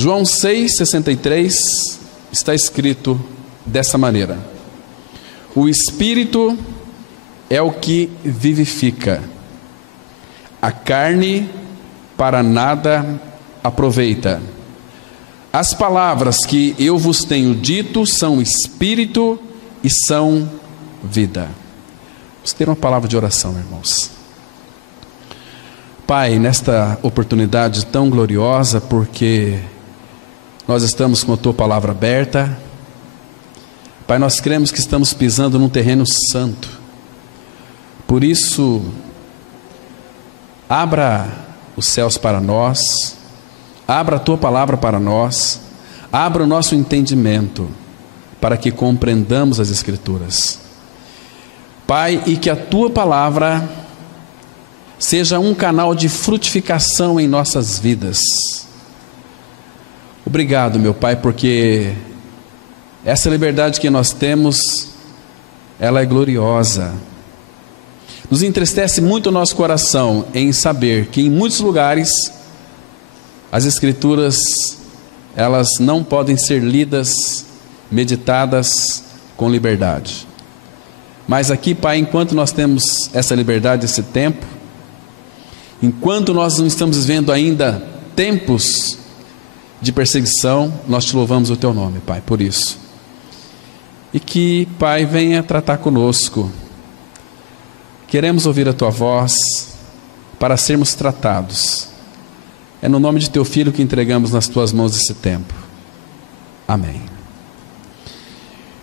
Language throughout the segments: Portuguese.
João 6,63 está escrito dessa maneira: o Espírito é o que vivifica, a carne para nada aproveita. As palavras que eu vos tenho dito são Espírito e são vida. Vamos ter uma palavra de oração, irmãos. Pai, nesta oportunidade tão gloriosa, porque nós estamos com a Tua palavra aberta, Pai, nós cremos que estamos pisando num terreno santo. Por isso, abra os céus para nós, abra a Tua palavra para nós, abra o nosso entendimento, para que compreendamos as Escrituras. Pai, e que a Tua palavra seja um canal de frutificação em nossas vidas. Obrigado, meu Pai, porque essa liberdade que nós temos, ela é gloriosa. Nos entristece muito o nosso coração em saber que em muitos lugares as Escrituras, elas não podem ser lidas, meditadas com liberdade. Mas aqui, Pai, enquanto nós temos essa liberdade, esse tempo, enquanto nós não estamos vivendo ainda tempos de perseguição, nós te louvamos o Teu nome, Pai, por isso. E que, Pai, venha tratar conosco. Queremos ouvir a Tua voz para sermos tratados. É no nome de Teu Filho que entregamos nas Tuas mãos esse tempo. Amém.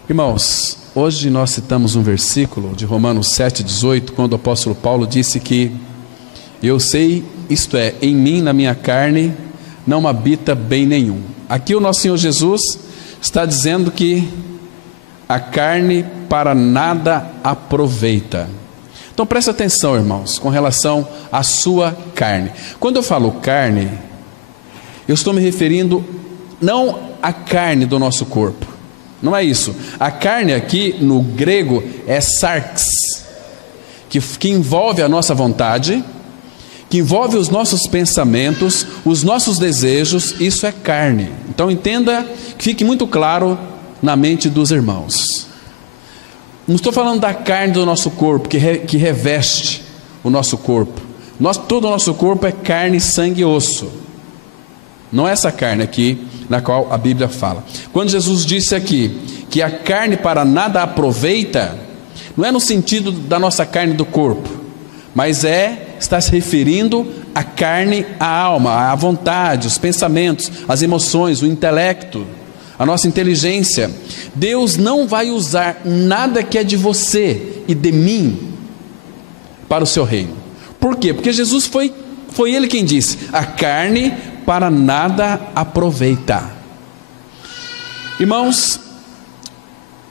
Irmãos, hoje nós citamos um versículo de Romanos 7,18, quando o apóstolo Paulo disse que eu sei, isto é, em mim, na minha carne, não habita bem nenhum. Aqui o nosso Senhor Jesus está dizendo que a carne para nada aproveita. Então preste atenção, irmãos, com relação à sua carne. Quando eu falo carne, eu estou me referindo não à carne do nosso corpo. Não é isso. A carne aqui no grego é sarx, que envolve a nossa vontade, que envolve os nossos pensamentos, os nossos desejos. Isso é carne. Então entenda, que fique muito claro na mente dos irmãos. Não estou falando da carne do nosso corpo, que reveste o nosso corpo. Todo o nosso corpo é carne, sangue e osso. Não é essa carne aqui na qual a Bíblia fala. Quando Jesus disse aqui que a carne para nada aproveita, não é no sentido da nossa carne do corpo, mas está se referindo à carne, à alma, à vontade, os pensamentos, as emoções, o intelecto, a nossa inteligência. Deus não vai usar nada que é de você e de mim para o seu reino. Por quê? Porque Jesus foi Ele quem disse: a carne para nada aproveita. Irmãos,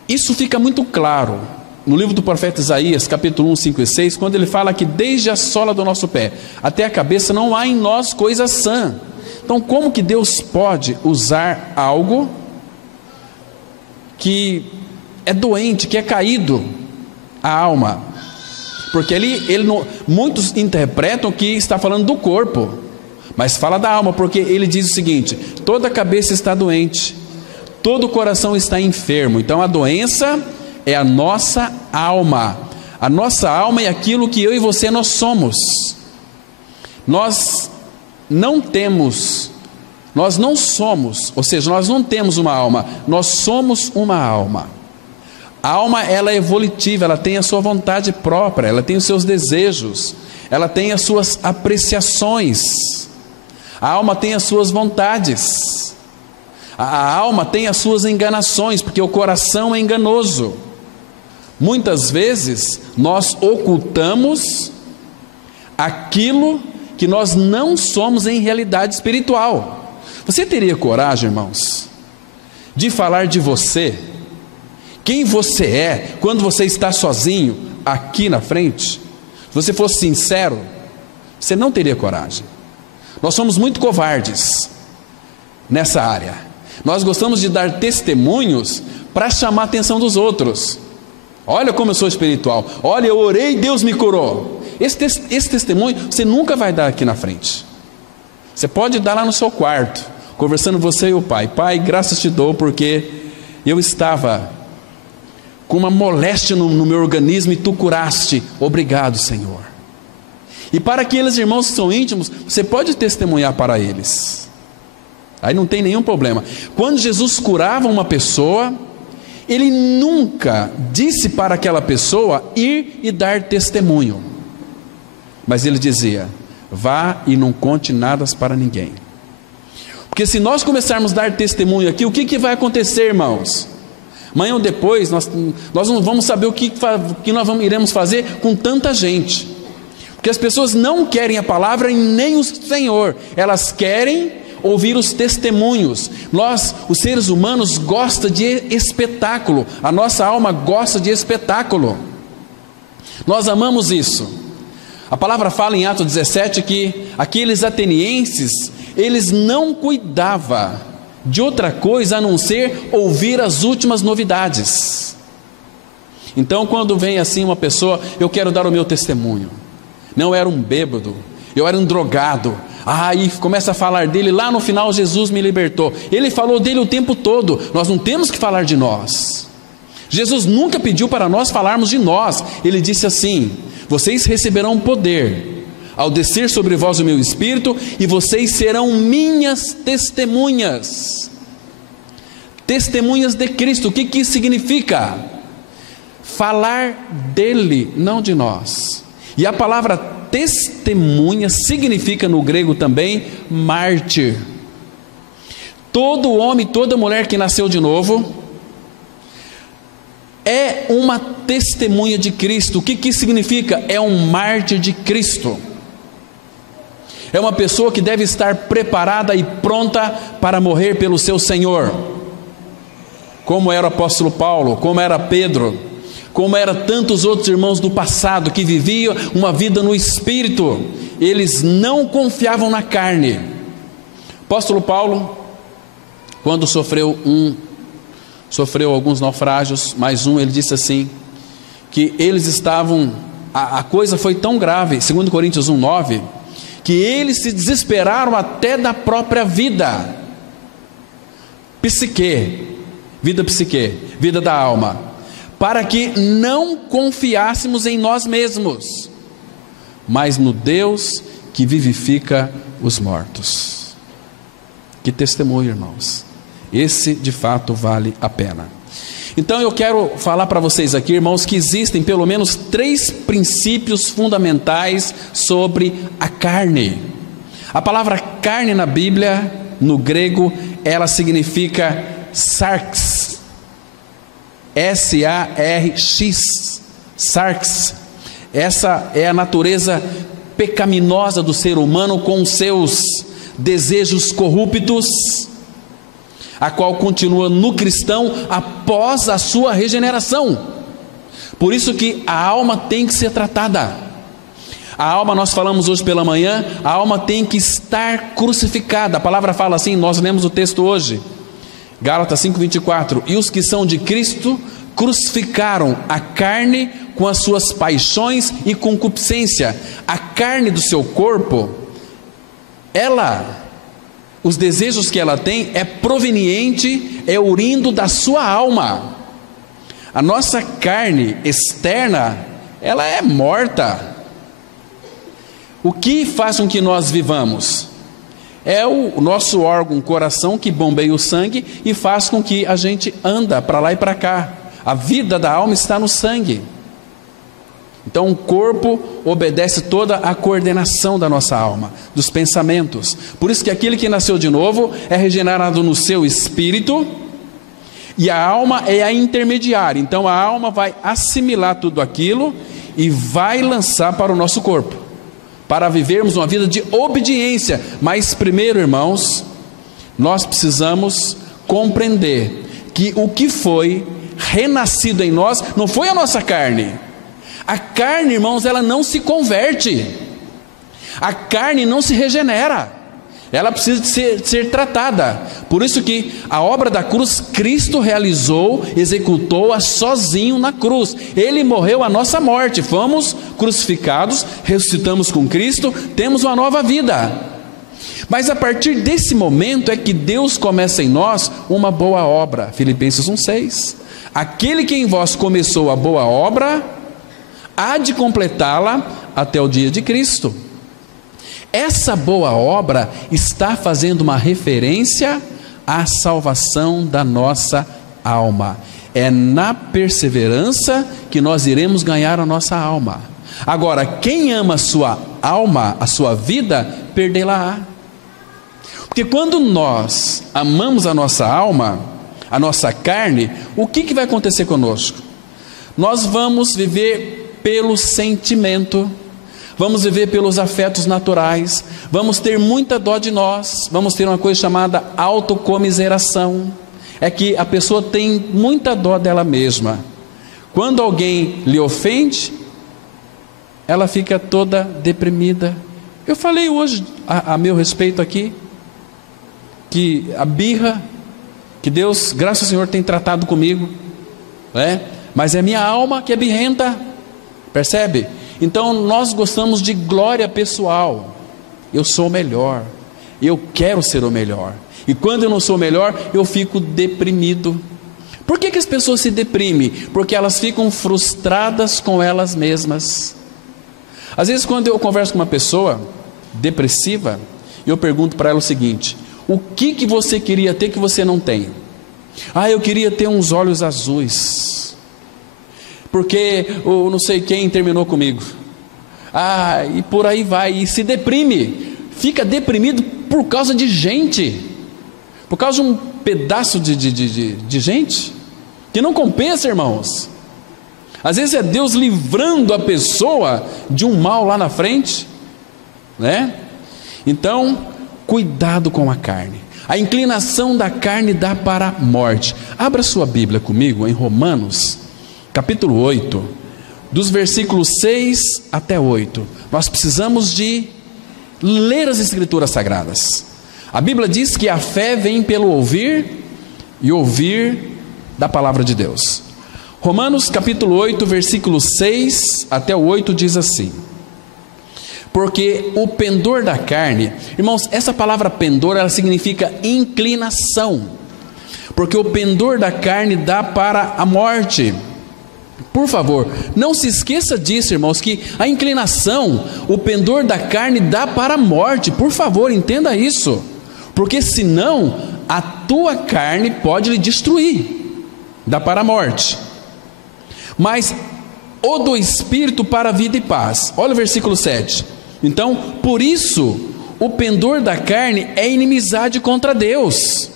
isso fica muito claro no livro do profeta Isaías, capítulo 1, 5 e 6, quando ele fala que desde a sola do nosso pé até a cabeça não há em nós coisa sã. Então como que Deus pode usar algo que é doente, que é caído, a alma? Porque muitos interpretam que está falando do corpo, mas fala da alma, porque ele diz o seguinte: toda a cabeça está doente, todo o coração está enfermo. Então a doença é a nossa alma. A nossa alma é aquilo que eu e você nós somos. Nós não somos, ou seja, nós não temos uma alma, nós somos uma alma. A alma, ela é evolutiva, ela tem a sua vontade própria, ela tem os seus desejos, ela tem as suas apreciações. A alma tem as suas vontades. A alma tem as suas enganações, porque o coração é enganoso. Muitas vezes nós ocultamos aquilo que nós não somos em realidade espiritual. Você teria coragem, irmãos, de falar de você, quem você é, quando você está sozinho aqui na frente? Se você fosse sincero, você não teria coragem. Nós somos muito covardes nessa área. Nós gostamos de dar testemunhos para chamar a atenção dos outros. Olha como eu sou espiritual, olha, eu orei e Deus me curou. Esse testemunho você nunca vai dar aqui na frente. Você pode dar lá no seu quarto, conversando você e o pai: Pai, graças te dou porque eu estava com uma moléstia no meu organismo e tu curaste. Obrigado, Senhor. E para aqueles irmãos que são íntimos, você pode testemunhar para eles. Aí não tem nenhum problema. Quando Jesus curava uma pessoa, ele nunca disse para aquela pessoa ir e dar testemunho, mas ele dizia: vá e não conte nada para ninguém. Porque se nós começarmos a dar testemunho aqui, o que vai acontecer, irmãos? Amanhã ou depois, nós não vamos saber o que nós iremos fazer com tanta gente. Porque as pessoas não querem a palavra e nem o Senhor. Elas querem ouvir os testemunhos. Nós, os seres humanos, gosta de espetáculo. A nossa alma gosta de espetáculo. Nós amamos isso. A palavra fala em Atos 17 que aqueles atenienses, eles não cuidavam de outra coisa a não ser ouvir as últimas novidades. Então, quando vem assim uma pessoa: eu quero dar o meu testemunho, não era um bêbado, eu era um drogado, e começa a falar dele, lá no final Jesus me libertou. Ele falou dele o tempo todo. Nós não temos que falar de nós. Jesus nunca pediu para nós falarmos de nós. Ele disse assim: vocês receberão poder ao descer sobre vós o meu Espírito, e vocês serão minhas testemunhas. Testemunhas de Cristo. O que isso significa? Falar dele, não de nós. E a palavra testemunha significa no grego também mártir. Todo homem, toda mulher que nasceu de novo é uma testemunha de Cristo. O que isso significa? É um mártir de Cristo. É uma pessoa que deve estar preparada e pronta para morrer pelo seu Senhor, como era o apóstolo Paulo, como era Pedro, como era tantos outros irmãos do passado que viviam uma vida no Espírito. Eles não confiavam na carne. Apóstolo Paulo, quando sofreu alguns naufrágios, mais um, ele disse assim, que eles estavam, a coisa foi tão grave, 2 Coríntios 1:9, que eles se desesperaram até da própria vida. Vida da alma, para que não confiássemos em nós mesmos, mas no Deus que vivifica os mortos. Que testemunho, irmãos. Esse de fato vale a pena. Então eu quero falar para vocês aqui, irmãos, que existem pelo menos 3 princípios fundamentais sobre a carne. A palavra carne na Bíblia, no grego, ela significa sarx, S-A-R-X, sarx. Essa é a natureza pecaminosa do ser humano, com seus desejos corruptos, a qual continua no cristão após a sua regeneração. Por isso que a alma tem que ser tratada. A alma, nós falamos hoje pela manhã, a alma tem que estar crucificada. A palavra fala assim, nós lemos o texto hoje, Gálatas 5:24, e os que são de Cristo crucificaram a carne com as suas paixões e concupiscência. A carne do seu corpo, os desejos que ela tem é proveniente, é oriundo da sua alma. A nossa carne externa, ela é morta. O que faz com que nós vivamos? É o nosso órgão, coração, que bombeia o sangue e faz com que a gente anda para lá e para cá. A vida da alma está no sangue. Então o corpo obedece toda a coordenação da nossa alma, dos pensamentos. Por isso que aquele que nasceu de novo é regenerado no seu espírito, e a alma é a intermediária. Então a alma vai assimilar tudo aquilo e vai lançar para o nosso corpo, para vivermos uma vida de obediência. Mas primeiro, irmãos, nós precisamos compreender que o que foi renascido em nós não foi a nossa carne. A carne, irmãos, ela não se converte. A carne não se regenera. Ela precisa de ser tratada. Por isso que a obra da cruz, Cristo realizou, executou-a sozinho na cruz. Ele morreu a nossa morte. Fomos crucificados, ressuscitamos com Cristo, temos uma nova vida. Mas a partir desse momento é que Deus começa em nós uma boa obra. Filipenses 1,6. Aquele que em vós começou a boa obra, há de completá-la até o dia de Cristo. Essa boa obra está fazendo uma referência à salvação da nossa alma. É na perseverança que nós iremos ganhar a nossa alma. Agora, quem ama a sua alma, a sua vida, perdê-la-á. Porque quando nós amamos a nossa alma, a nossa carne, o que vai acontecer conosco? Nós vamos viver pelo sentimento, vamos viver pelos afetos naturais, vamos ter muita dó de nós, vamos ter uma coisa chamada autocomiseração. É que a pessoa tem muita dó dela mesma. Quando alguém lhe ofende, ela fica toda deprimida. Eu falei hoje a meu respeito aqui, que a birra, que Deus, graças ao Senhor, tem tratado comigo, mas é minha alma que é birrenta, percebe? Então nós gostamos de glória pessoal. Eu sou o melhor, eu quero ser o melhor, e quando eu não sou o melhor, eu fico deprimido. Por que as pessoas se deprimem? Porque elas ficam frustradas com elas mesmas. Às vezes quando eu converso com uma pessoa depressiva, eu pergunto para ela o seguinte: o que você queria ter que você não tem? Eu queria ter uns olhos azuis, porque o não sei quem terminou comigo. E por aí vai, e se deprime, fica deprimido por causa de gente, por causa de um pedaço de gente, que não compensa, irmãos. Às vezes é Deus livrando a pessoa de um mal lá na frente, Então, cuidado com a carne. A inclinação da carne dá para a morte. Abra sua Bíblia comigo em Romanos, capítulo 8, dos versículos 6 até 8. Nós precisamos de ler as Escrituras Sagradas. A Bíblia diz que a fé vem pelo ouvir, e ouvir da palavra de Deus. Romanos capítulo 8, versículo 6 até o 8 diz assim: porque o pendor da carne, irmãos, essa palavra pendor, ela significa inclinação, porque o pendor da carne dá para a morte. Por favor, não se esqueça disso, irmãos, que a inclinação, o pendor da carne dá para a morte. Por favor, entenda isso, porque senão a tua carne pode lhe destruir, dá para a morte. Mas o do Espírito para a vida e paz. Olha o versículo 7. Então, por isso, o pendor da carne é inimizade contra Deus,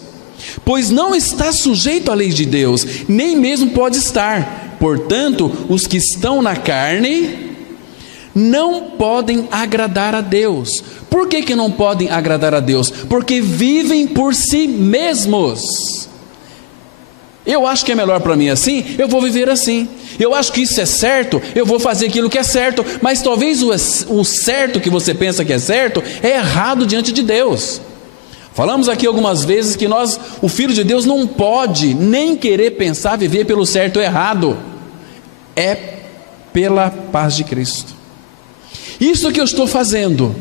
pois não está sujeito à lei de Deus, nem mesmo pode estar. Portanto, os que estão na carne não podem agradar a Deus. Por que não podem agradar a Deus? Porque vivem por si mesmos. Eu acho que é melhor para mim assim, eu vou viver assim. Eu acho que isso é certo, eu vou fazer aquilo que é certo. Mas talvez o certo que você pensa que é certo é errado diante de Deus. Falamos aqui algumas vezes que o Filho de Deus não pode nem querer pensar viver pelo certo ou errado. É pela paz de Cristo. Isso que eu estou fazendo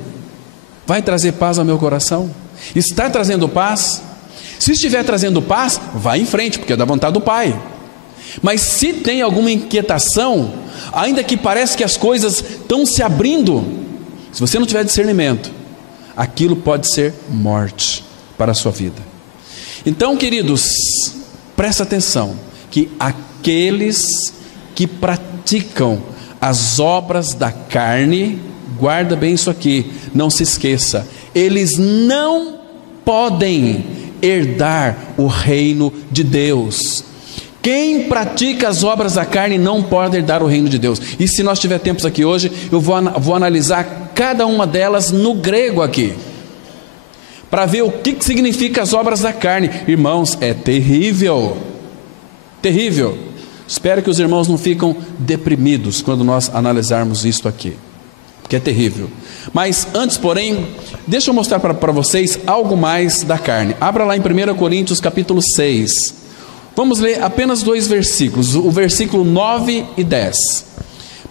vai trazer paz ao meu coração? Está trazendo paz? Se estiver trazendo paz, vá em frente, porque é da vontade do Pai. Mas se tem alguma inquietação, ainda que parece que as coisas estão se abrindo, se você não tiver discernimento, aquilo pode ser morte para a sua vida. Então, queridos, presta atenção, que aqueles que praticam as obras da carne, guarda bem isso aqui, não se esqueça, eles não podem herdar o reino de Deus. Quem pratica as obras da carne não pode herdar o reino de Deus. E se nós tiver tempos aqui hoje, eu vou analisar cada uma delas no grego aqui, para ver o que significa as obras da carne. Irmãos, é terrível, terrível. Espero que os irmãos não ficam deprimidos quando nós analisarmos isto aqui, porque é terrível. Mas antes, porém, deixa eu mostrar para vocês algo mais da carne. Abra lá em 1 Coríntios capítulo 6. Vamos ler apenas 2 versículos, o versículo 9 e 10.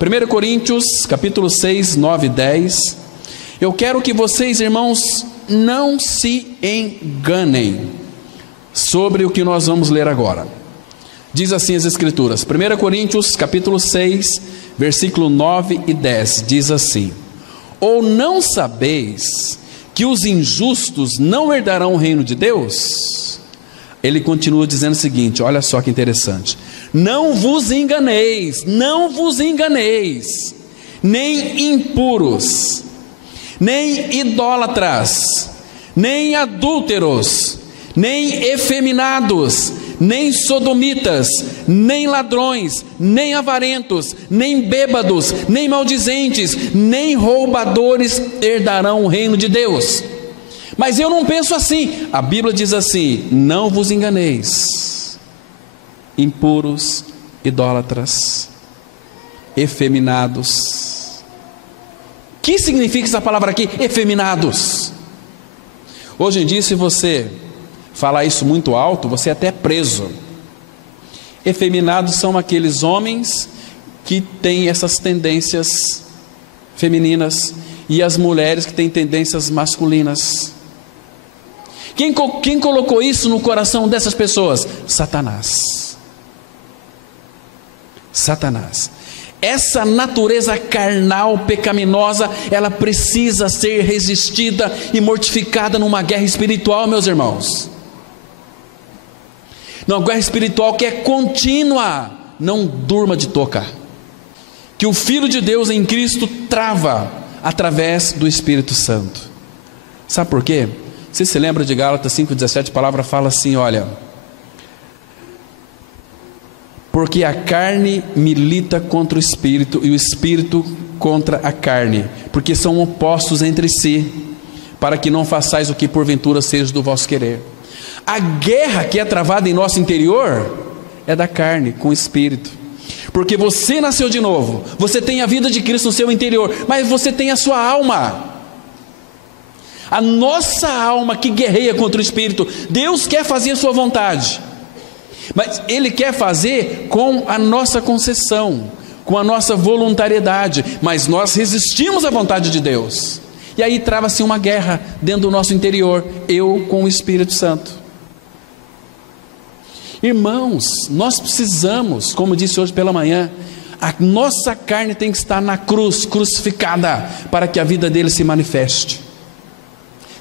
1 Coríntios capítulo 6, 9 e 10. Eu quero que vocês, irmãos, não se enganem sobre o que nós vamos ler agora. Diz assim as Escrituras, 1 Coríntios capítulo 6, versículo 9 e 10, diz assim: ou não sabeis que os injustos não herdarão o reino de Deus? Ele continua dizendo o seguinte, olha só que interessante: não vos enganeis, nem impuros, nem idólatras, nem adúlteros, nem efeminados, nem sodomitas, nem ladrões, nem avarentos, nem bêbados, nem maldizentes, nem roubadores herdarão o reino de Deus. Mas eu não penso assim. A Bíblia diz assim: não vos enganeis, impuros, idólatras, efeminados. O que significa essa palavra aqui, efeminados? Hoje em dia, se você falar isso muito alto, você é até preso. Efeminados são aqueles homens que têm essas tendências femininas, e as mulheres que têm tendências masculinas. Quem colocou isso no coração dessas pessoas? Satanás. Satanás. Essa natureza carnal, pecaminosa, ela precisa ser resistida e mortificada numa guerra espiritual, meus irmãos. Uma guerra espiritual que é contínua. Não durma de tocar. Que o Filho de Deus em Cristo trava através do Espírito Santo. Sabe por quê? Você se lembra de Gálatas 5,17? A palavra fala assim, olha: porque a carne milita contra o Espírito, e o Espírito contra a carne, porque são opostos entre si, para que não façais o que porventura seja do vosso querer. A guerra que é travada em nosso interior é da carne com o Espírito, porque você nasceu de novo, você tem a vida de Cristo no seu interior, mas você tem a sua alma, a nossa alma que guerreia contra o Espírito. Deus quer fazer a sua vontade, mas Ele quer fazer com a nossa concessão, com a nossa voluntariedade, mas nós resistimos à vontade de Deus, e aí trava-se uma guerra dentro do nosso interior, eu com o Espírito Santo. Irmãos, nós precisamos, como disse hoje pela manhã, a nossa carne tem que estar na cruz, crucificada, para que a vida dele se manifeste.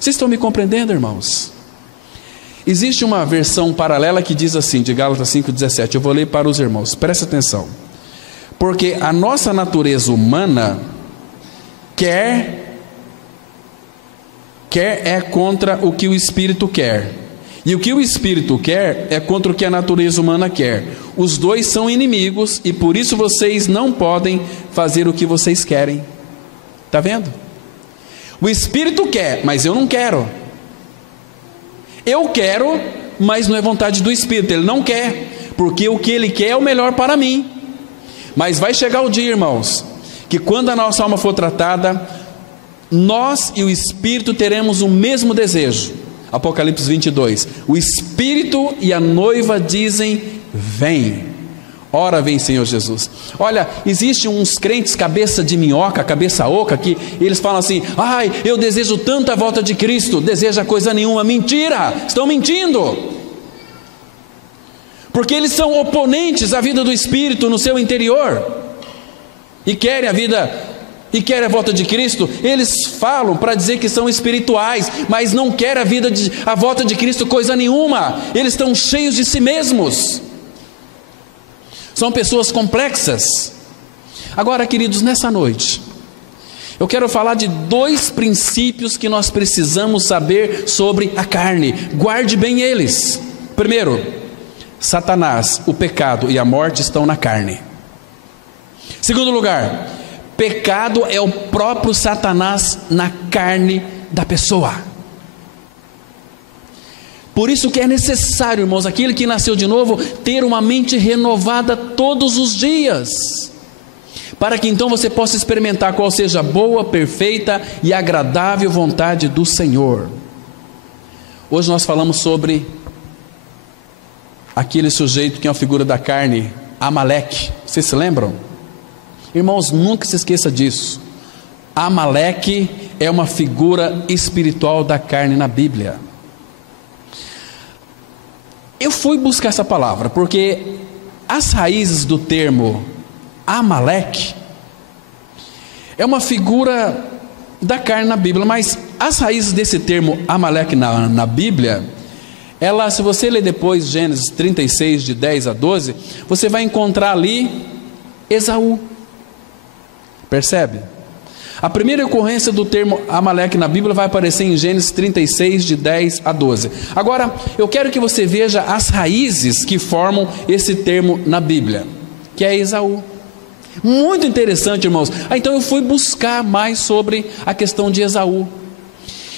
Vocês estão me compreendendo, irmãos? Existe uma versão paralela que diz assim, de Gálatas 5,17, eu vou ler para os irmãos, presta atenção. Porque a nossa natureza humana quer é contra o que o Espírito quer, e o que o Espírito quer é contra o que a natureza humana quer. Os dois são inimigos, e por isso vocês não podem fazer o que vocês querem. Está vendo? O Espírito quer, mas eu não quero. Eu quero, mas não é vontade do Espírito. Ele não quer, porque o que Ele quer é o melhor para mim. Mas vai chegar o dia, irmãos, que quando a nossa alma for tratada, nós e o Espírito teremos o mesmo desejo. Apocalipse 22, o Espírito e a noiva dizem, vem. Ora vem, Senhor Jesus. Olha, existe uns crentes cabeça de minhoca, cabeça oca, que eles falam assim, ai, eu desejo tanto a volta de Cristo. Deseja coisa nenhuma. Mentira, estão mentindo, porque eles são oponentes à vida do Espírito no seu interior, e querem a vida, e querem a volta de Cristo. Eles falam para dizer que são espirituais, mas não querem a volta de Cristo coisa nenhuma. Eles estão cheios de si mesmos, são pessoas complexas. Agora, queridos, nessa noite eu quero falar de dois princípios que nós precisamos saber sobre a carne. Guarde bem eles. Primeiro, Satanás, o pecado e a morte estão na carne. Segundo lugar, pecado é o próprio Satanás na carne da pessoa. Por isso que é necessário, irmãos, aquele que nasceu de novo, ter uma mente renovada todos os dias, para que então você possa experimentar qual seja a boa, perfeita e agradável vontade do Senhor. Hoje nós falamos sobre aquele sujeito que é uma figura da carne, Amaleque. Vocês se lembram? Irmãos, nunca se esqueça disso. Amaleque é uma figura espiritual da carne na Bíblia. Eu fui buscar essa palavra porque as raízes do termo Amaleque é uma figura da carne na Bíblia, mas as raízes desse termo Amaleque na Bíblia, ela, se você ler depois Gênesis 36, de 10 a 12, você vai encontrar ali Esaú. Percebe? A primeira ocorrência do termo Amaleque na Bíblia vai aparecer em Gênesis 36, de 10 a 12. Agora, eu quero que você veja as raízes que formam esse termo na Bíblia, que é Esaú. Muito interessante, irmãos. Então eu fui buscar mais sobre a questão de Esaú.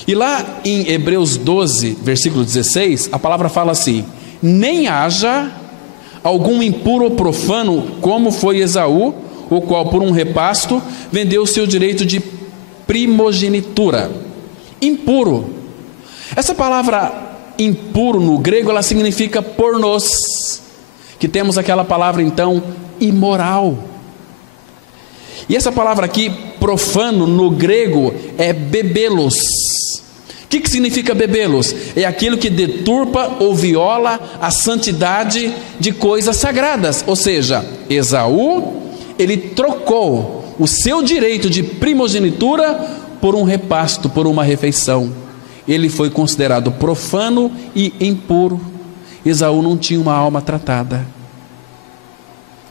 E lá em Hebreus 12, versículo 16, a palavra fala assim: nem haja algum impuro ou profano como foi Esaú, o qual por um repasto vendeu o seu direito de primogenitura. Impuro. Essa palavra impuro no grego, ela significa pornôs, que temos aquela palavra então imoral. E essa palavra aqui, profano, no grego é bebelos. O que significa bebelos? É aquilo que deturpa ou viola a santidade de coisas sagradas. Ou seja, Esaú, ele trocou o seu direito de primogenitura por um repasto, por uma refeição. Ele foi considerado profano e impuro. Esaú não tinha uma alma tratada.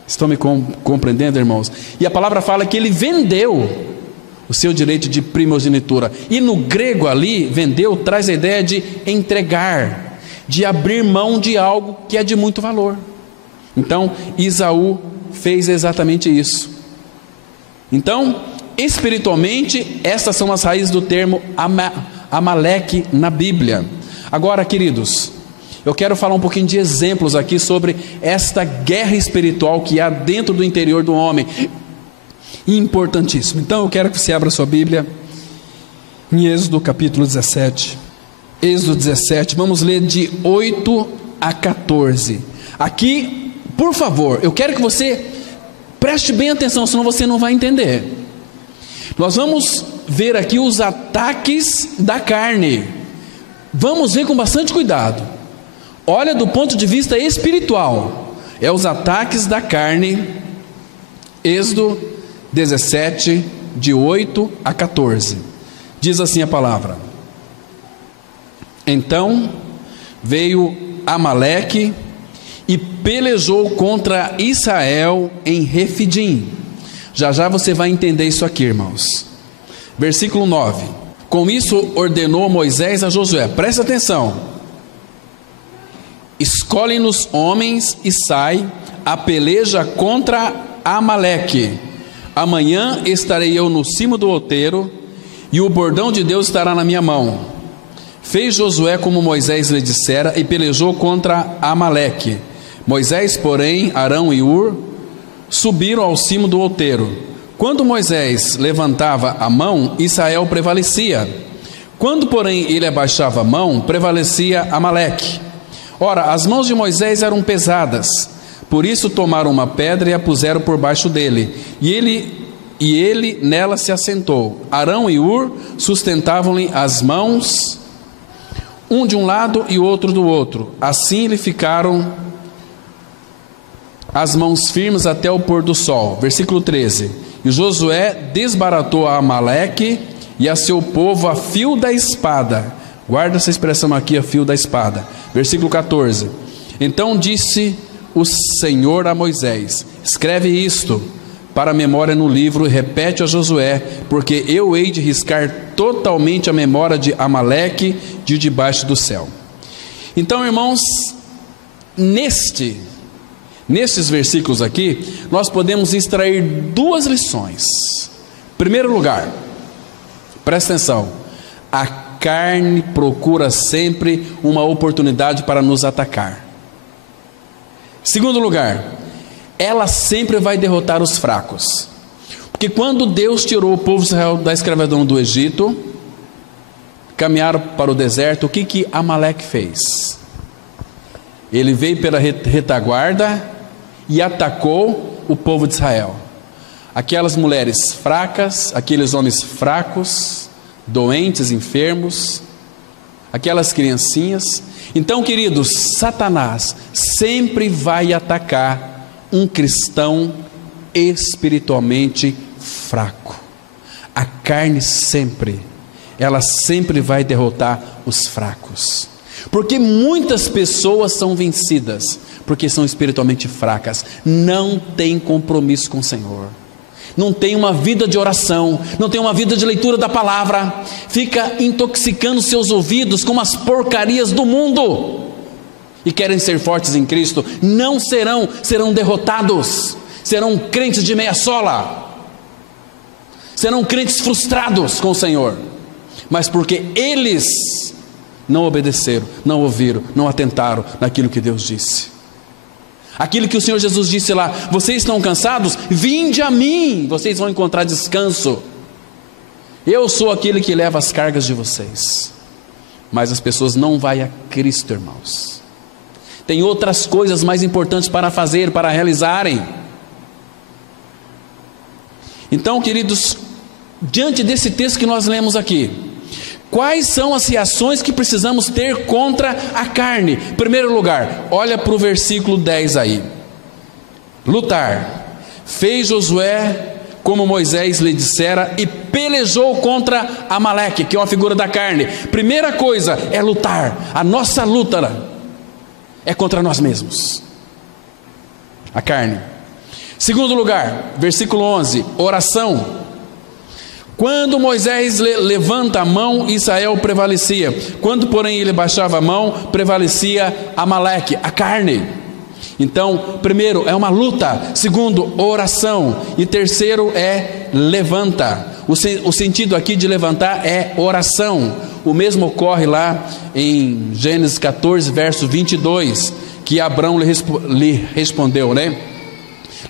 Estão me compreendendo, irmãos? E a palavra fala que ele vendeu o seu direito de primogenitura. E no grego ali, vendeu traz a ideia de entregar, de abrir mão de algo que é de muito valor. Então, Esaú fez exatamente isso. Então, espiritualmente, essas são as raízes do termo Amaleque na Bíblia. Agora, queridos, eu quero falar um pouquinho de exemplos aqui sobre esta guerra espiritual que há dentro do interior do homem. Importantíssimo. Então eu quero que você abra sua Bíblia em Êxodo capítulo 17. Êxodo 17, vamos ler de 8 a 14. Aqui, por favor, eu quero que você preste bem atenção, senão você não vai entender. Nós vamos ver aqui os ataques da carne. Vamos ver com bastante cuidado. Olha do ponto de vista espiritual. É os ataques da carne. Êxodo 17, de 8 a 14. Diz assim a palavra: então veio Amaleque e pelejou contra Israel em Refidim. Já já você vai entender isso aqui, irmãos. Versículo 9. Com isso ordenou Moisés a Josué, presta atenção: escolhe-nos homens e sai a peleja contra Amaleque. Amanhã estarei eu no cimo do outeiro, e o bordão de Deus estará na minha mão. Fez Josué como Moisés lhe dissera, e pelejou contra Amaleque. Moisés, porém, Arão e Hur subiram ao cimo do outeiro. Quando Moisés levantava a mão, Israel prevalecia. Quando, porém, ele abaixava a mão, prevalecia Amaleque. Ora, as mãos de Moisés eram pesadas, por isso tomaram uma pedra e a puseram por baixo dele, e ele nela se assentou. Arão e Hur sustentavam-lhe as mãos, um de um lado e o outro do outro. Assim lhe ficaram as mãos firmes até o pôr do sol. Versículo 13. E Josué desbaratou a Amaleque e a seu povo a fio da espada. Guarda essa expressão aqui, a fio da espada. Versículo 14. Então disse o Senhor a Moisés: escreve isto para a memória no livro e repete a Josué, porque eu hei de riscar totalmente a memória de Amaleque de debaixo do céu. Então, irmãos, nestes versículos aqui, nós podemos extrair duas lições. Em primeiro lugar, presta atenção: a carne procura sempre uma oportunidade para nos atacar. Segundo lugar, ela sempre vai derrotar os fracos. Porque quando Deus tirou o povo de Israel da escravidão do Egito, caminharam para o deserto, o que Amaleque fez? Ele veio pela retaguarda e atacou o povo de Israel. Aquelas mulheres fracas, aqueles homens fracos, doentes, enfermos, aquelas criancinhas. Então, queridos, Satanás sempre vai atacar um cristão espiritualmente fraco. A carne ela sempre vai derrotar os fracos, porque muitas pessoas são vencidas porque são espiritualmente fracas, não tem compromisso com o Senhor, não tem uma vida de oração, não tem uma vida de leitura da palavra, fica intoxicando seus ouvidos com as porcarias do mundo, e querem ser fortes em Cristo, não serão derrotados, serão crentes de meia sola, serão crentes frustrados com o Senhor, mas porque eles não obedeceram, não ouviram, não atentaram naquilo que Deus disse. Aquilo que o Senhor Jesus disse lá: vocês estão cansados? Vinde a mim, vocês vão encontrar descanso. Eu sou aquele que leva as cargas de vocês. Mas as pessoas não vão a Cristo, irmãos. Tem outras coisas mais importantes para fazer, para realizarem. Então, queridos, diante desse texto que nós lemos aqui, quais são as reações que precisamos ter contra a carne? Em primeiro lugar, olha para o versículo 10 aí. Lutar. Fez Josué como Moisés lhe dissera e pelejou contra Amaleque, que é uma figura da carne. Primeira coisa é lutar. A nossa luta é contra nós mesmos, a carne. Segundo lugar, versículo 11, oração. Quando Moisés levanta a mão, Israel prevalecia. Quando, porém, ele baixava a mão, prevalecia Amaleque, a carne. Então, primeiro, é uma luta. Segundo, oração. E terceiro, é levanta. O sentido aqui de levantar é oração. O mesmo ocorre lá em Gênesis 14, verso 22, que Abrão lhe respondeu, né?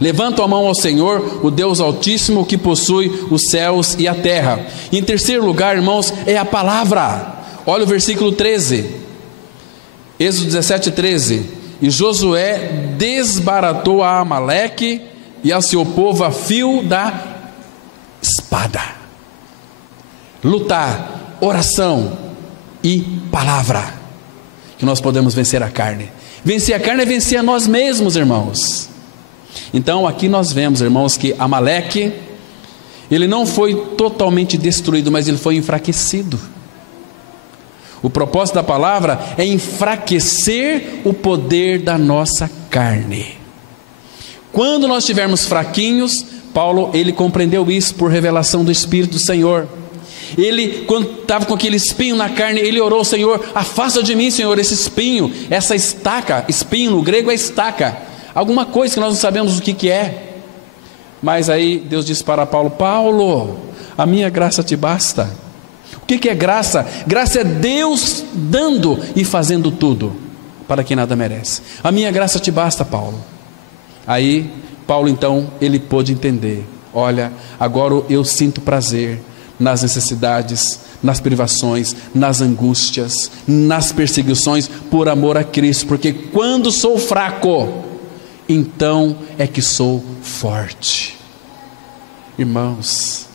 Levanta a mão ao Senhor, o Deus Altíssimo, que possui os céus e a terra. E em terceiro lugar, irmãos, é a palavra. Olha o versículo 13, Êxodo 17, 13. E Josué desbaratou a Amaleque e a seu povo a fio da espada. Lutar, oração e palavra, que nós podemos vencer a carne. Vencer a carne é vencer a nós mesmos, irmãos. Então aqui nós vemos, irmãos, que Amaleque, ele não foi totalmente destruído, mas ele foi enfraquecido. O propósito da palavra é enfraquecer o poder da nossa carne. Quando nós estivermos fraquinhos, Paulo, ele compreendeu isso por revelação do Espírito do Senhor. Ele, quando estava com aquele espinho na carne, ele orou: Senhor, afasta de mim, Senhor, esse espinho, essa estaca. Espinho no grego é estaca, alguma coisa que nós não sabemos o que é. Mas aí Deus disse para Paulo: Paulo, a minha graça te basta. O que é graça? Graça é Deus dando e fazendo tudo para quem nada merece. A minha graça te basta, Paulo. Aí Paulo então, ele pôde entender: olha, agora eu sinto prazer nas necessidades, nas privações, nas angústias, nas perseguições, por amor a Cristo, porque quando sou fraco, então é que sou forte. Irmãos,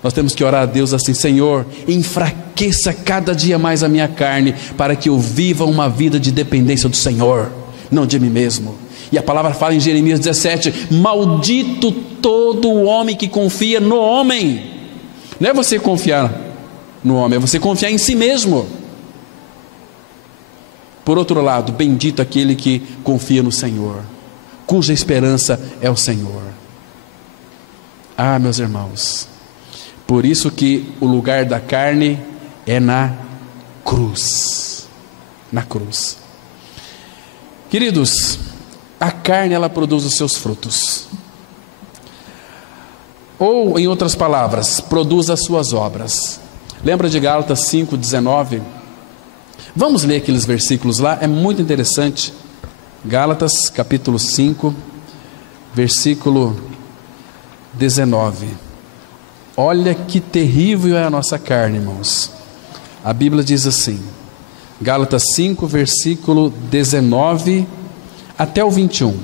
nós temos que orar a Deus assim: Senhor, enfraqueça cada dia mais a minha carne, para que eu viva uma vida de dependência do Senhor, não de mim mesmo. E a palavra fala em Jeremias 17: maldito todo o homem que confia no homem. Não é você confiar no homem, é você confiar em si mesmo. Por outro lado, bendito aquele que confia no Senhor, cuja esperança é o Senhor. Ah, meus irmãos, por isso que o lugar da carne é na cruz. Na cruz. Queridos, a carne, ela produz os seus frutos. Ou, em outras palavras, produz as suas obras. Lembra de Gálatas 5:19? Vamos ler aqueles versículos lá, é muito interessante. Gálatas capítulo 5, versículo 19. Olha que terrível é a nossa carne, irmãos. A Bíblia diz assim, Gálatas 5, versículo 19 até o 21.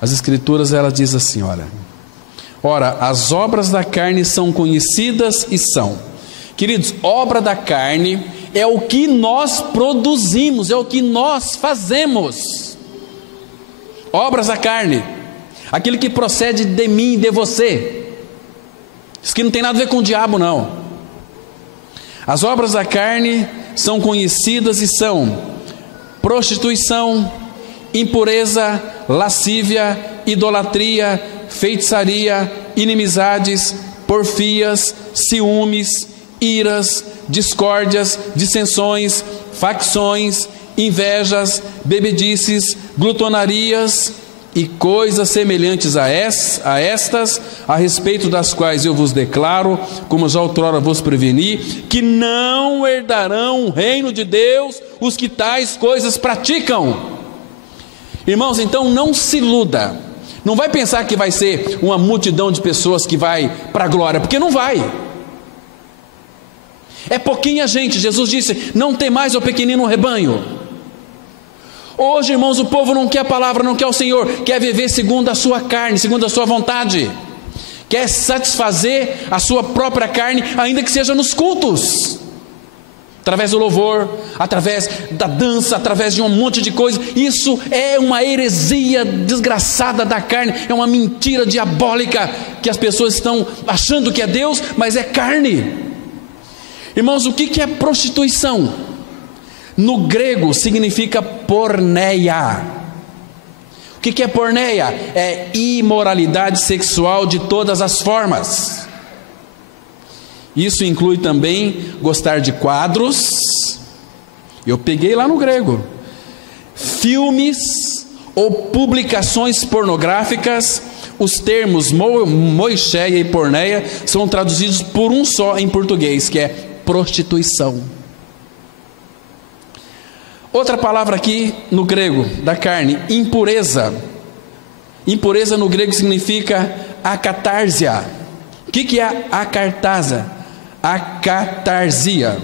As Escrituras, ela diz assim, olha: ora, as obras da carne são conhecidas e são Queridos, obra da carne é o que nós produzimos, é o que nós fazemos. Obras da carne, aquilo que procede de mim e de você. Isso que não tem nada a ver com o diabo, não. As obras da carne são conhecidas e são prostituição, impureza, lascívia, idolatria, feitiçaria, inimizades, porfias, ciúmes, iras, discórdias, dissensões, facções, invejas, bebedices, glutonarias e coisas semelhantes a estas, a respeito das quais eu vos declaro, como já outrora vos preveni, que não herdarão o reino de Deus os que tais coisas praticam. Irmãos, então não se iluda, não vai pensar que vai ser uma multidão de pessoas que vai para a glória, porque não vai. É pouquinha gente. Jesus disse: não tem mais o pequenino rebanho. Hoje, irmãos, o povo não quer a palavra, não quer o Senhor, quer viver segundo a sua carne, segundo a sua vontade, quer satisfazer a sua própria carne, ainda que seja nos cultos, através do louvor, através da dança, através de um monte de coisa. Isso é uma heresia desgraçada da carne, é uma mentira diabólica, que as pessoas estão achando que é Deus, mas é carne. Irmãos, o que é prostituição? No grego significa porneia. O que é porneia? É imoralidade sexual de todas as formas. Isso inclui também gostar de quadros. Eu peguei lá no grego. Filmes ou publicações pornográficas. Os termos moicheia e porneia são traduzidos por um só em português, que é prostituição. Outra palavra aqui no grego da carne, impureza. Impureza no grego significa acatarsia. O que é acartasa? Acatarsia.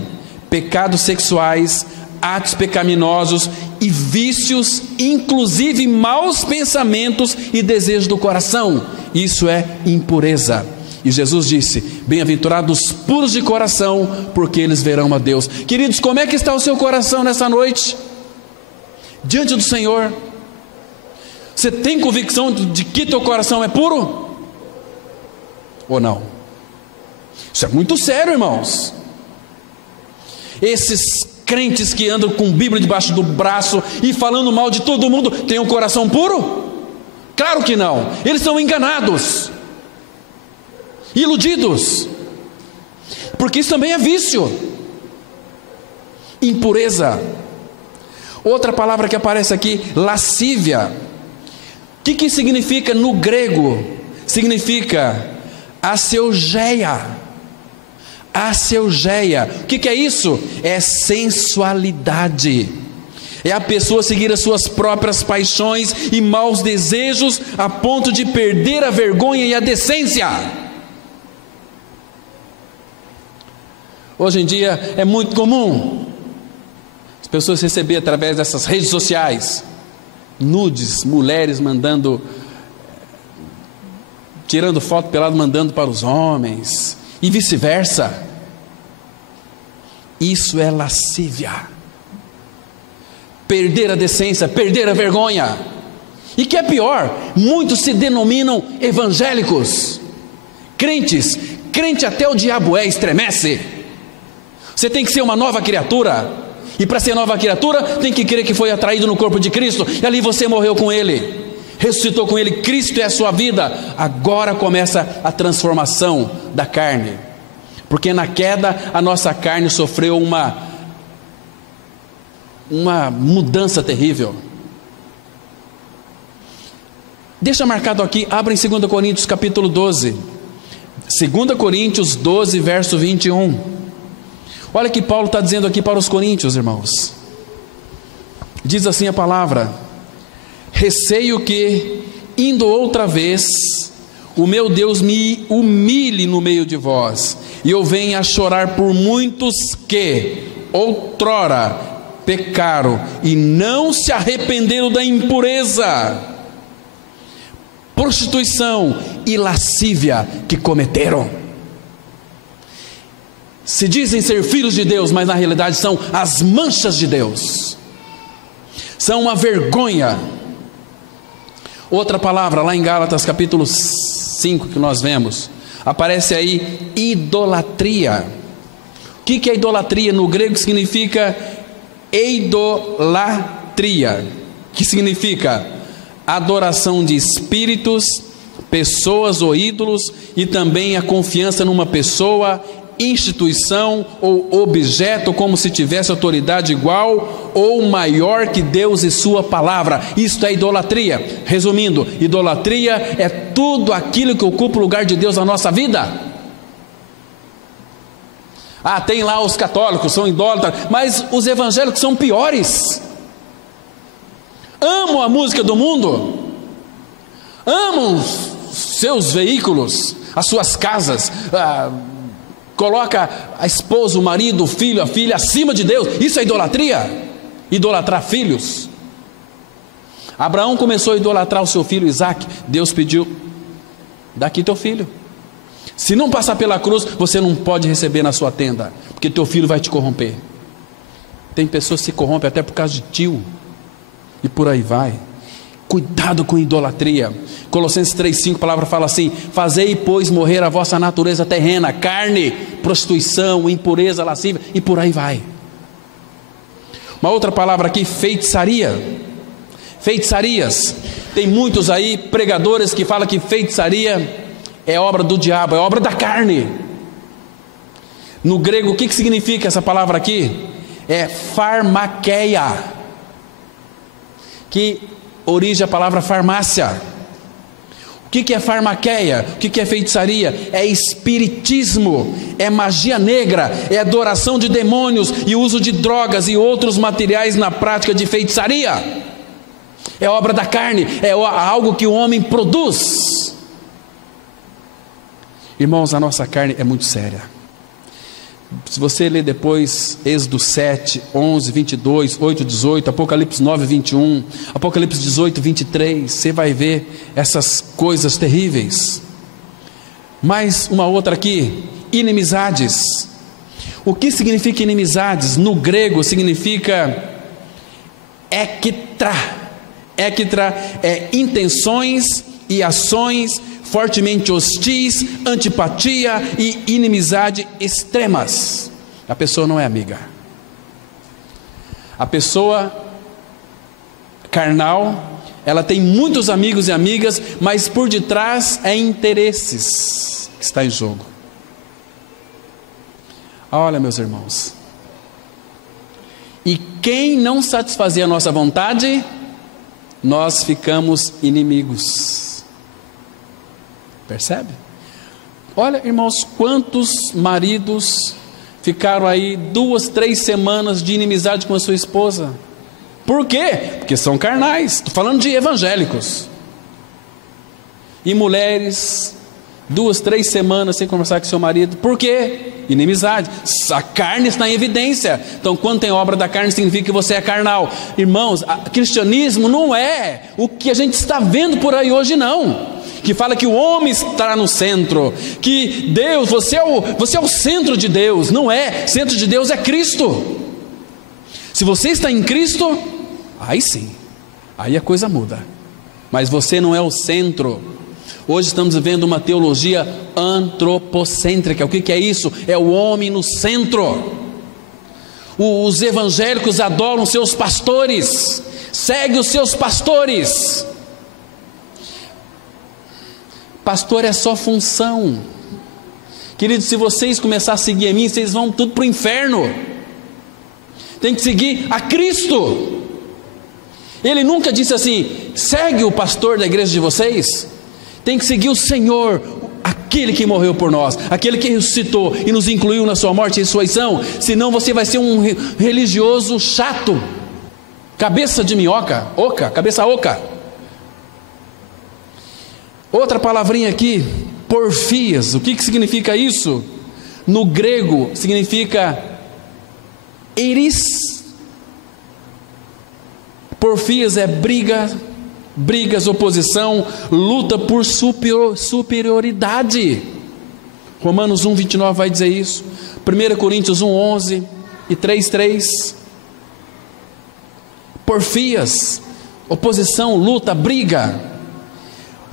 Pecados sexuais, atos pecaminosos e vícios, inclusive maus pensamentos e desejos do coração. Isso é impureza. E Jesus disse: bem-aventurados os puros de coração, porque eles verão a Deus. Queridos, como é que está o seu coração nessa noite? Diante do Senhor, você tem convicção de que teu coração é puro? Ou não? Isso é muito sério, irmãos. Esses crentes que andam com Bíblia debaixo do braço e falando mal de todo mundo, têm um coração puro? Claro que não, eles são enganados, iludidos, porque isso também é vício. Impureza. Outra palavra que aparece aqui, lascívia. O que significa no grego? Significa aseugeia. Aseugeia. O que é isso? É sensualidade. É a pessoa seguir as suas próprias paixões e maus desejos a ponto de perder a vergonha e a decência. Hoje em dia é muito comum as pessoas receberem através dessas redes sociais nudes, mulheres mandando, tirando foto pelado, mandando para os homens e vice-versa. Isso é lascívia. Perder a decência, perder a vergonha. E que é pior, muitos se denominam evangélicos, crentes, crente até o diabo estremece. Você tem que ser uma nova criatura, e para ser nova criatura tem que crer que foi atraído no corpo de Cristo, e ali você morreu com Ele, ressuscitou com Ele. Cristo é a sua vida. Agora começa a transformação da carne, porque na queda a nossa carne sofreu uma mudança terrível. Deixa marcado aqui, abra em 2 Coríntios capítulo 12, 2 Coríntios 12 verso 21. Olha o que Paulo está dizendo aqui para os coríntios, irmãos. Diz assim a palavra: receio que, indo outra vez, o meu Deus me humilhe no meio de vós, e eu venha a chorar por muitos que outrora pecaram e não se arrependeram da impureza, prostituição e lascívia que cometeram. se dizem ser filhos de Deus, mas na realidade são as manchas de Deus, são uma vergonha. Outra palavra, lá em Gálatas capítulo 5, que nós vemos, aparece aí idolatria. O que é idolatria? No grego significa eidolatria, que significa adoração de espíritos, pessoas ou ídolos, e também a confiança numa pessoa, instituição ou objeto, como se tivesse autoridade igual ou maior que Deus e sua palavra. Isto é idolatria. Resumindo, idolatria é tudo aquilo que ocupa o lugar de Deus na nossa vida. Tem lá os católicos, são idólatras, mas os evangélicos são piores. Amam a música do mundo, amam seus veículos, as suas casas, coloca a esposa, o marido, o filho, a filha acima de Deus. Isso é idolatria. Idolatrar filhos. Abraão começou a idolatrar o seu filho Isaque. Deus pediu: daqui teu filho. Se não passar pela cruz, você não pode receber na sua tenda, porque teu filho vai te corromper. Tem pessoas que se corrompem até por causa de tio, e por aí vai. Cuidado com idolatria. Colossenses 3,5, a palavra fala assim: fazei, pois, morrer a vossa natureza terrena, carne, prostituição, impureza, lascívia, e por aí vai. Uma outra palavra aqui, feitiçaria. Feitiçarias. Tem muitos aí, pregadores, que falam que feitiçaria é obra do diabo, é obra da carne. No grego, o que significa essa palavra aqui? É farmakeia, que origem a palavra farmácia. O que é farmaqueia? O que é feitiçaria? É espiritismo, é magia negra, é adoração de demônios e uso de drogas e outros materiais na prática de feitiçaria. É obra da carne, é algo que o homem produz. Irmãos, a nossa carne é muito séria. Se você ler depois Êxodo 7, 11, 22, 8, 18, Apocalipse 9, 21, Apocalipse 18, 23, você vai ver essas coisas terríveis. Mais uma outra aqui, inimizades. O que significa inimizades? No grego significa ektra. Ektra é intenções e ações fortemente hostis, antipatia e inimizade extremas. A pessoa não é amiga. A pessoa carnal, ela tem muitos amigos e amigas, mas por detrás é interesses que está em jogo. Olha, meus irmãos, e quem não satisfazer a nossa vontade, nós ficamos inimigos. Percebe? Olha, irmãos, quantos maridos ficaram aí 2, 3 semanas de inimizade com a sua esposa? Por quê? Porque são carnais. Estou falando de evangélicos. E mulheres, 2, 3 semanas sem conversar com seu marido. Por quê? Inimizade. A carne está em evidência. Então, quando tem obra da carne, significa que você é carnal. Irmãos, o cristianismo não é o que a gente está vendo por aí hoje, não. Que fala que o homem está no centro, que Deus, você é o centro de Deus. Não é, centro de Deus é Cristo. Se você está em Cristo, aí sim, aí a coisa muda. Mas você não é o centro. Hoje estamos vivendo uma teologia antropocêntrica. O que é isso? É o homem no centro. Os evangélicos adoram seus pastores, seguem os seus pastores. Pastor é só função. Queridos, se vocês começarem a seguir a mim, vocês vão tudo para o inferno. Tem que seguir a Cristo. Ele nunca disse assim: segue o pastor da igreja de vocês. Tem que seguir o Senhor, aquele que morreu por nós, aquele que ressuscitou e nos incluiu na sua morte e ressurreição. Senão você vai ser um religioso chato, cabeça de minhoca, cabeça oca. Outra palavrinha aqui, porfias. O que significa isso? No grego significa eris. Porfias é brigas, oposição, luta por superioridade, Romanos 1, 29 vai dizer isso. 1 Coríntios 1, 11 e 3, 3. Porfias, oposição, luta, briga.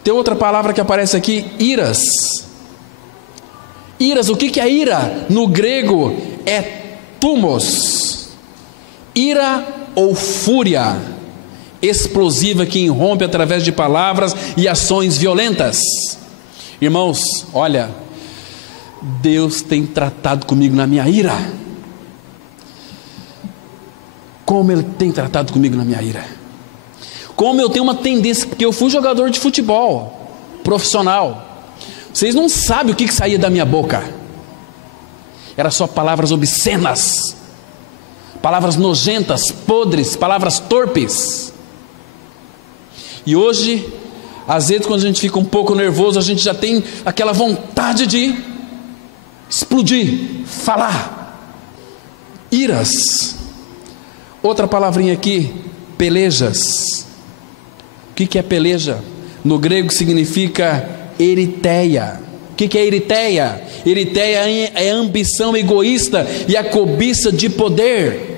Tem outra palavra que aparece aqui, iras. Iras, o que é ira? No grego é thumos. Ira ou fúria explosiva que irrompe através de palavras e ações violentas. Irmãos, olha, Deus tem tratado comigo na minha ira. Como Ele tem tratado comigo na minha ira. Como eu tenho uma tendência, porque eu fui jogador de futebol profissional. Vocês não sabem o que saía da minha boca. Era só palavras obscenas, palavras nojentas, podres, palavras torpes. E hoje, às vezes quando a gente fica um pouco nervoso, a gente já tem aquela vontade de explodir, falar. Iras. Outra palavrinha aqui, pelejas. O que é peleja? No grego significa eritéia. O que é eritéia? Eritéia é a ambição egoísta e a cobiça de poder.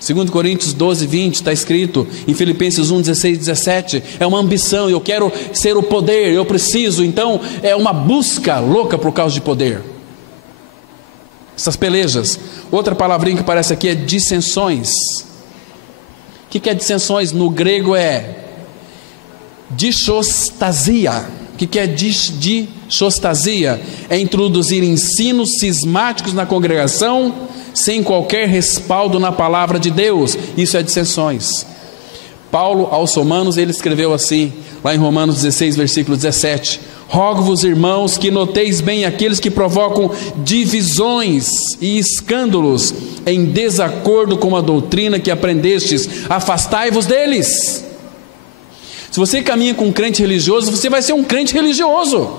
2 Coríntios 12, 20 está escrito, em Filipenses 1, 16, 17, é uma ambição, eu quero ser o poder, eu preciso, então é uma busca louca por causa de poder. Essas pelejas. Outra palavrinha que aparece aqui é dissensões. O que é dissensões? No grego é dissostasia. O que é dissostasia? É introduzir ensinos cismáticos na congregação, sem qualquer respaldo na palavra de Deus. Isso é dissensões. Paulo aos Romanos, ele escreveu assim, lá em Romanos 16, versículo 17: rogo-vos, irmãos, que noteis bem aqueles que provocam divisões e escândalos em desacordo com a doutrina que aprendestes, afastai-vos deles. Se você caminha com um crente religioso, você vai ser um crente religioso.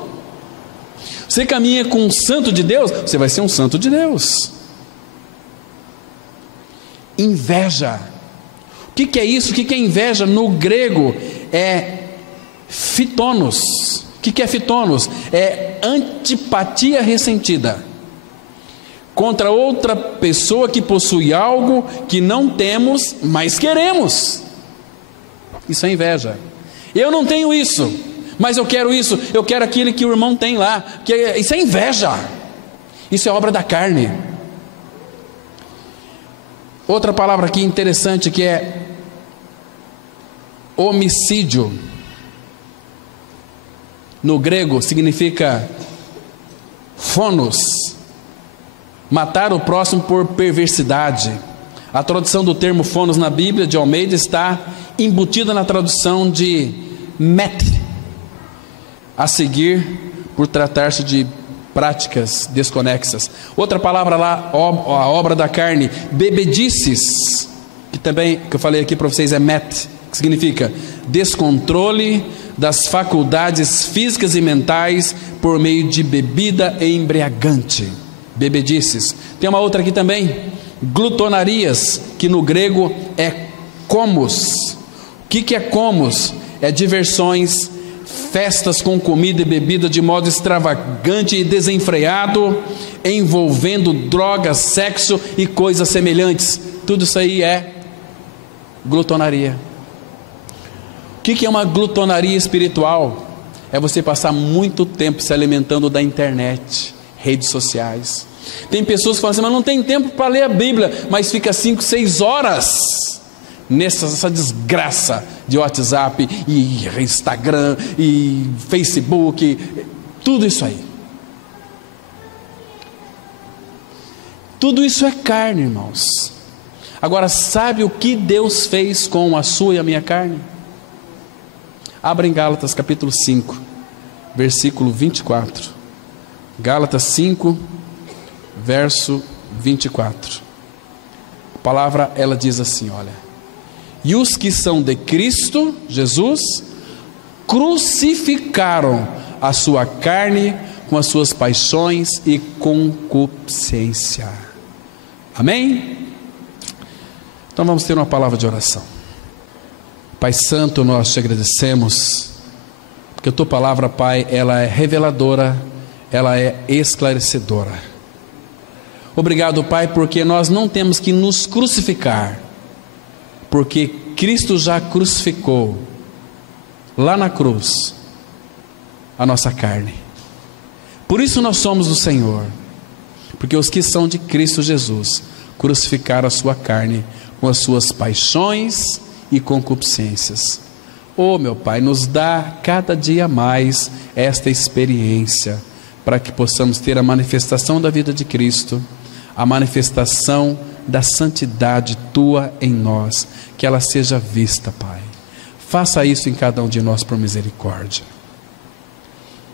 Você caminha com um santo de Deus, você vai ser um santo de Deus. Inveja. O que é isso? O que é inveja? No grego é fitonos. O que é fitonos? É antipatia ressentida contra outra pessoa que possui algo que não temos, mas queremos. Isso é inveja. Eu não tenho isso, mas eu quero isso, eu quero aquilo que o irmão tem lá. Isso é inveja. Isso é obra da carne. Outra palavra aqui interessante que é homicídio. No grego significa phonos, matar o próximo por perversidade. A tradução do termo phonos na Bíblia de Almeida está embutida na tradução de met, a seguir, por tratar-se de práticas desconexas. Outra palavra lá, a obra da carne, bebedices, que também, que eu falei aqui para vocês, é met, que significa descontrole das faculdades físicas e mentais por meio de bebida embriagante. Bebedices. Tem uma outra aqui também, glutonarias, que no grego é comos. O que é comos? É diversões, festas com comida e bebida de modo extravagante e desenfreado, envolvendo drogas, sexo e coisas semelhantes. Tudo isso aí é glutonaria. O que é uma glutonaria espiritual? É você passar muito tempo se alimentando da internet, redes sociais. Tem pessoas que falam assim, mas não tem tempo para ler a Bíblia, mas fica 5, 6 horas nessa desgraça de WhatsApp e Instagram e Facebook, tudo isso aí. Tudo isso é carne, irmãos. Agora, sabe o que Deus fez com a sua e a minha carne? Abra em Gálatas capítulo 5, versículo 24. Gálatas 5, verso 24. A palavra, ela diz assim, olha: e os que são de Cristo Jesus crucificaram a sua carne com as suas paixões e concupiscência. Amém? Então vamos ter uma palavra de oração. Pai Santo, nós te agradecemos, porque a tua palavra, Pai, ela é reveladora, ela é esclarecedora. Obrigado, Pai, porque nós não temos que nos crucificar, porque Cristo já crucificou lá na cruz a nossa carne. Por isso nós somos do Senhor, porque os que são de Cristo Jesus crucificaram a sua carne com as suas paixões e concupiscências. Oh, meu Pai, nos dá cada dia mais esta experiência, para que possamos ter a manifestação da vida de Cristo, a manifestação da santidade Tua em nós, que ela seja vista, Pai. Faça isso em cada um de nós por misericórdia.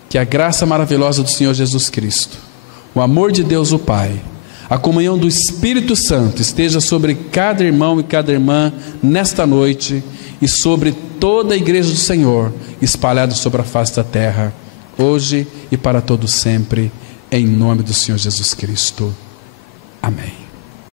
Que a graça maravilhosa do Senhor Jesus Cristo, o amor de Deus o Pai, a comunhão do Espírito Santo esteja sobre cada irmão e cada irmã nesta noite e sobre toda a igreja do Senhor, espalhada sobre a face da terra, hoje e para todo sempre, em nome do Senhor Jesus Cristo. Amém.